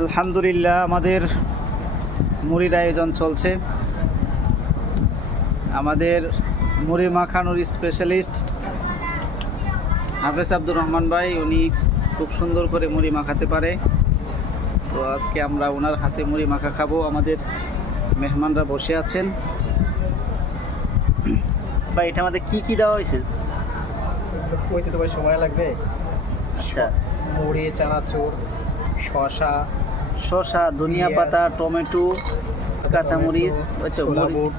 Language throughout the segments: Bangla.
আলহামদুলিল্লাহ আমাদের মুড়ির আয়োজন চলছে। আমাদের মুড়ি মাখানোর স্পেশালিস্ট হাফেজ আব্দুর রহমান ভাই উনি খুব সুন্দর করে মুড়ি মাখাতে পারে। তো আজকে আমরা ওনার হাতে মুড়ি মাখা খাব। আমাদের মেহমানরা বসে আছেন। ভাই এটা আমাদের কি কি দেওয়া হয়েছে? ওইতে তো ভাই সময় লাগবে। আচ্ছা। মুড়ি চানাচুর শশা শসা ধনিয়া পাতা টমেটো কাঁচামরিচ আচ্ছা বুট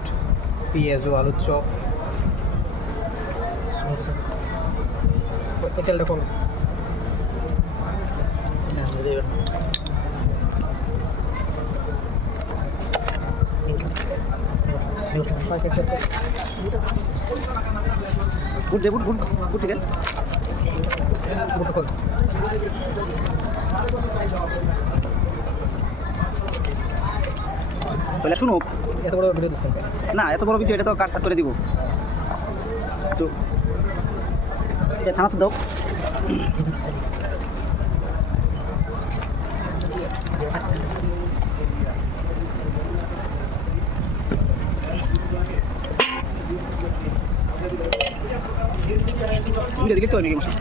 পেঁয়াজ ও আলুর চপ। তেলটা কম। গুড গুড গুড গুড ঠিক আছে বুটটা কম তাহলে শুনো এত বড় ভিডিও দিচ্ছেন না এত বড় ভিডিও এটা তো কাট সাট করে দিব। তো এটা ছানা দাও। এদিকে তো নাকি মশা?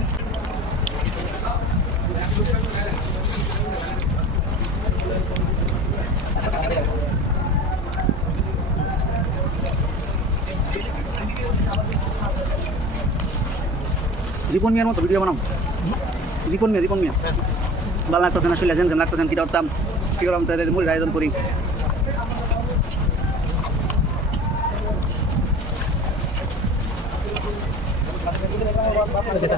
রিপন মিয়ার মতো ভিডিও বানাও রিপন মিয়া রিপন মিয়া। ভালো লাগতেছে না শুনলে যেন লাগতেছেন কি করতাম? কি করলাম তাদের মুড়ির আয়োজন করি। সেটা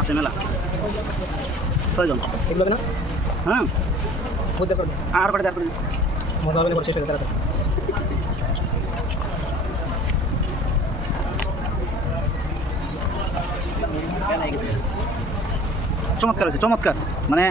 আছে মেলা। ছয়জন। না হ্যাঁ। আর আর মজা হবে না পরে শেষ হয়ে যাবে চমৎকার হয়েছে চমৎকার। মানে